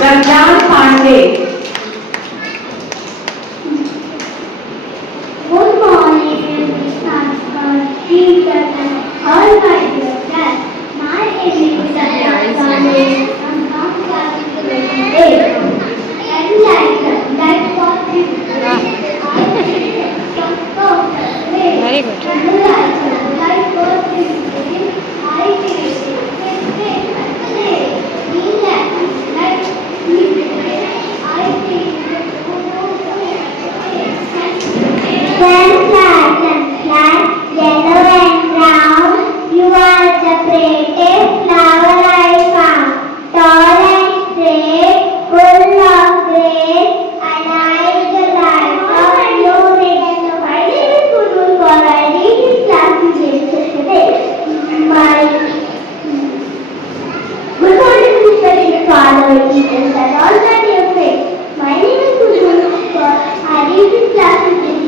Ramadan Pandey. Good morning, everyone. Teachers and all my dear friends. My name is Ramadan Pandey. I'm from class 8. And like what we do, Very good. like what we do, I yellow and brown, you are the prettiest flower I found. Tall and straight, full of grace, and I the light of you. My name is Kudu for I read his class today. My good morning, respected father, teachers, and all my dear friends. My name is Kudu for I read his class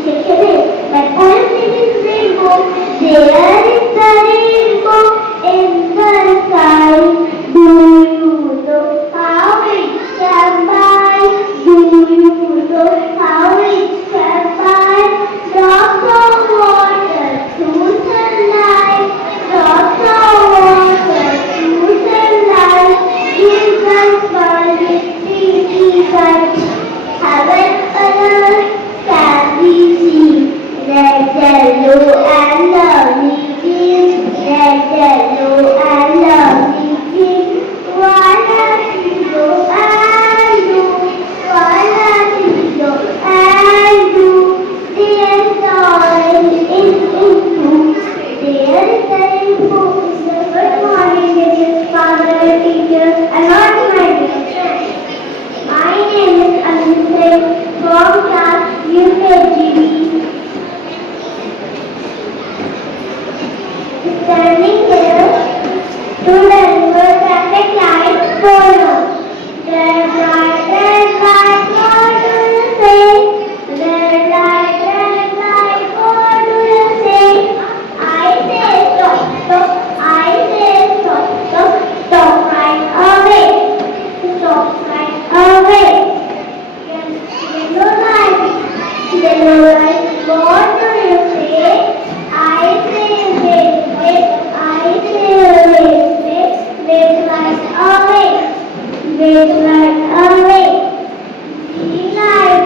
today. My poem name is Rainbow. There is the rainbow in the sky. Do you know how it can by? Do you know how it can by? Drops of water through sunlight. Drops of water through sunlight. Gives us smiling, pretty sight. Heaven and earth can be seen. Red, yellow, and lovely green. Red, yellow, and lovely green. What a hero and you. What a hero and you. There's the orange in blue. There is the rainbow in the good morning, dear father, teachers, and all my dear friends. My name is Anusay from class UKG. Standing here to deliver traffic lights follow. Red light, what do you say? Red light, what do you say? I say stop, stop. I say stop, stop. Stop right away. Stop right away. Yellow light, what do you say? I say wait, wait. I say wait, wait. Wait right away. Wait right away.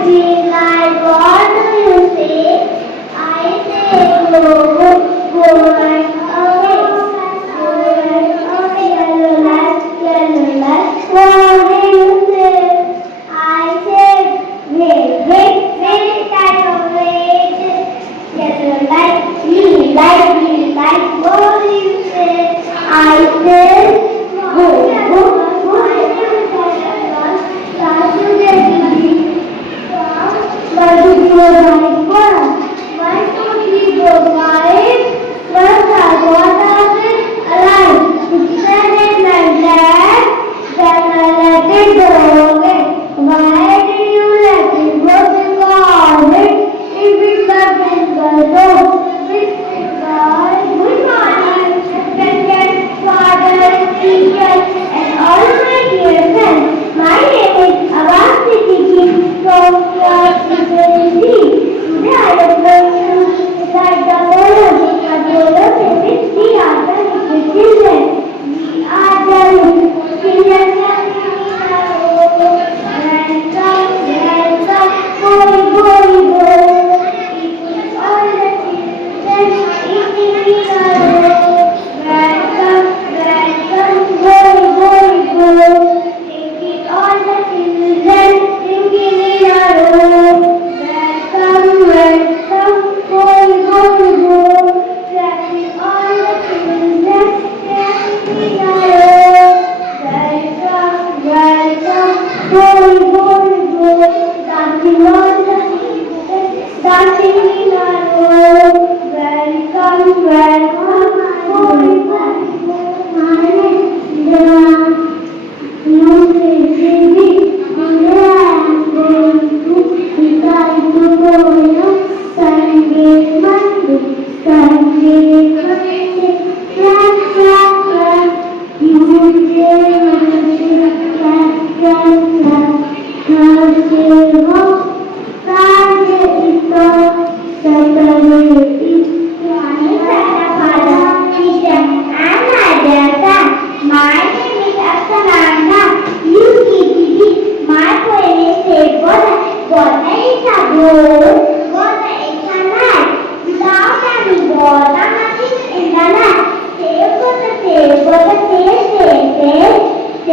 Green light, what do you say? I say go, go, go right away. Go right away. Yellow light, what do you say? I say wait, wait, wait right away. Yellow light, green light, what do you say? I say go, go, go.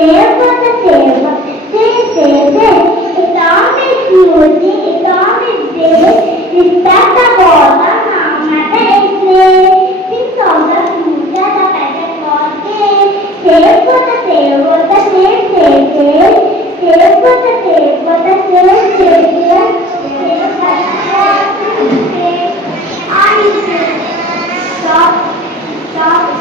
save for the save. Say. It always music, it always day. Respect the water, no matter its way. Sing of the future, the better for day. Save for the save, for the save. Save for the save, for the save. Save for the save. Stop.